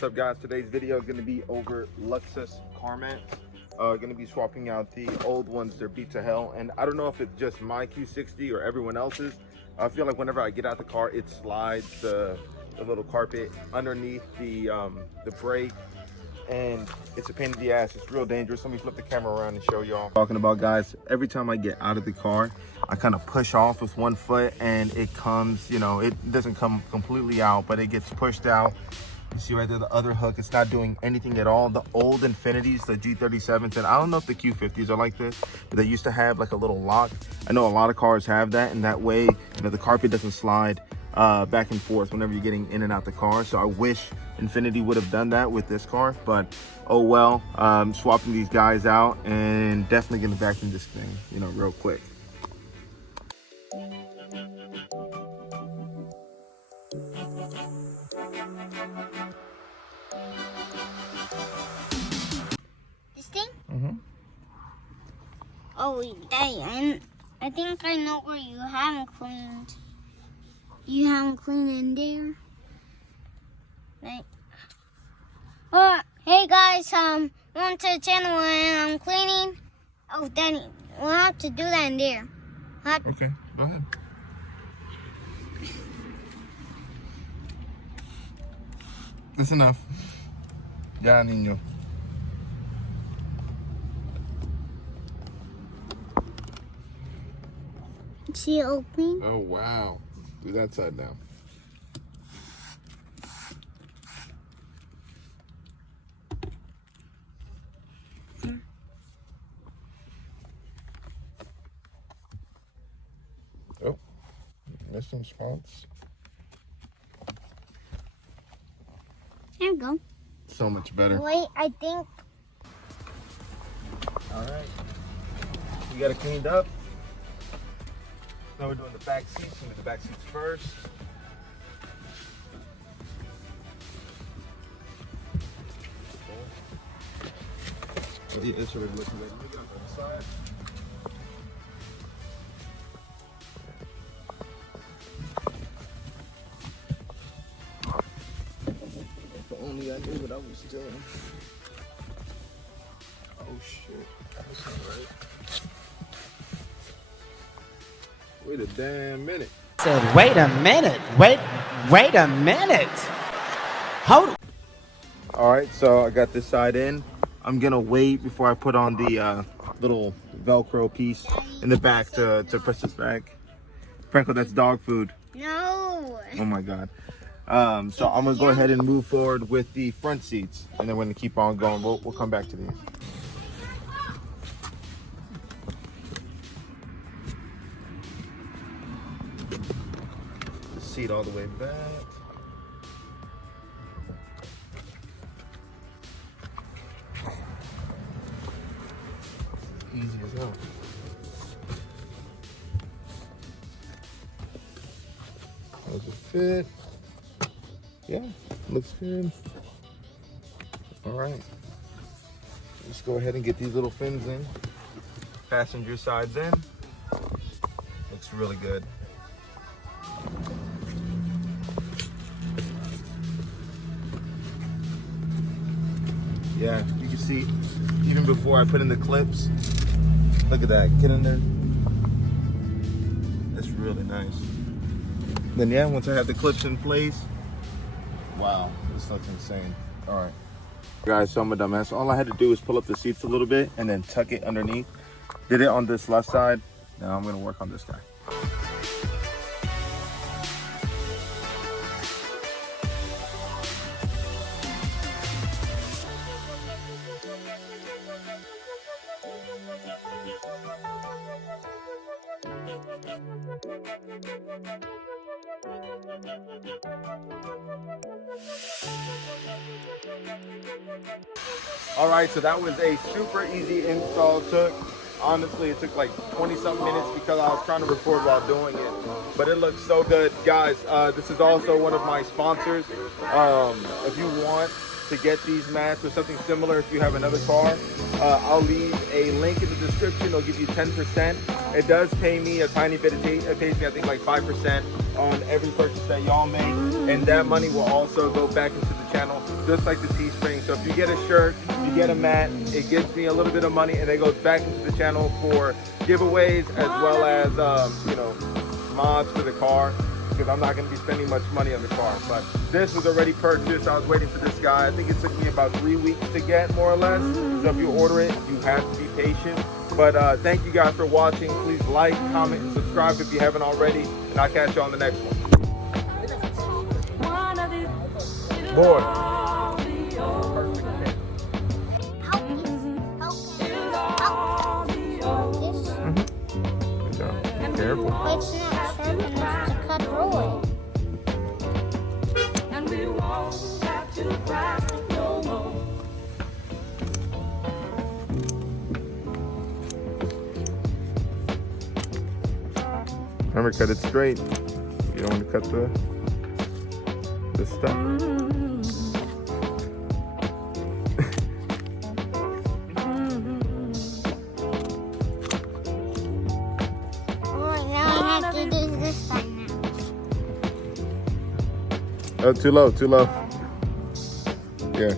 What's up, guys? Today's video is going to be over Luxus car mats. Going to be swapping out the old ones. They're beat to hell, and I don't know if it's just my Q60 or everyone else's. I feel like whenever I get out the car, it slides the little carpet underneath the brake, and it's a pain in the ass. It's real dangerous. Let me flip the camera around and show y'all. Talking about, guys, every time I get out of the car, I kind of push off with one foot, and it comes, you know, it doesn't come completely out, but it gets pushed out. You see right there, the other hook, it's not doing anything at all. The old Infinities, the G37s, and I don't know if the Q50s are like this, but they used to have like a little lock. I know a lot of cars have that, and that way, you know, the carpet doesn't slide back and forth whenever you're getting in and out the car. So I wish Infinity would have done that with this car, but oh well. Swapping these guys out and definitely gonna vacuum this thing, you know, real quick. This thing? Mm-hmm. Oh, Daddy, I think I know where you haven't cleaned. You haven't cleaned in there. Like, oh, hey guys, welcome to the channel and I'm cleaning. Oh, Daddy, we'll have to do that in there. Okay, go ahead. That's enough. Ya, niño. See it opening? Oh, wow. Do that side now. Oh, missed some spots. There we go. So much better. Wait, I think. All right. We got it cleaned up. Now we're doing the back seats. We'll do the back seats first. Oh, yeah, it's already looking ready. Get up on the side. If only I knew what I was doing. Oh shit, that's not right. Wait a damn minute. Said, wait a minute. Wait a minute. Hold. All right, so I got this side in. I'm gonna wait before I put on the little Velcro piece in the back to press this back. Franco, that's dog food. No. Oh my God. So I'm gonna go ahead and move forward with the front seats, and then we're gonna keep on going. We'll come back to these. The seat all the way back. Easy as hell. How's it fit? Yeah, looks good. All right. Let's go ahead and get these little fins in. Passenger sides in. Looks really good. Yeah, you can see even before I put in the clips. Look at that, get in there. That's really nice. Then yeah, once I have the clips in place, wow, this looks insane. All right. Guys, so I'm a dumbass. All I had to do was pull up the seats a little bit and then tuck it underneath. Did it on this left side. Now I'm gonna work on this guy. All right, so that was a super easy install. Honestly, it took like 20 something minutes because I was trying to record while doing it, but it looks so good. Guys, this is also one of my sponsors. If you want to get these mats or something similar, if you have another car, I'll leave a link in the description. It'll give you 10%. It does pay me a tiny bit. It pays me, I think, like 5% on every purchase that y'all make, and that money will also go back into the channel, just like the Teespring. So if you get a shirt, you get a mat, it gives me a little bit of money, and it goes back into the channel for giveaways as well as you know, mods for the car, because I'm not going to be spending much money on the car. But this was already purchased. I was waiting for this guy. I think it took me about 3 weeks to get, more or less. So if you order it, you have to be patient. But thank you guys for watching. Please like, comment, and subscribe if you haven't already, and I'll catch you on the next one. Boy. Careful. But it's not sharp enough to cut through it. And we won't have to cry no more. Remember, cut it straight. You don't want to cut the stuff. Oh, too low, too low. Yeah.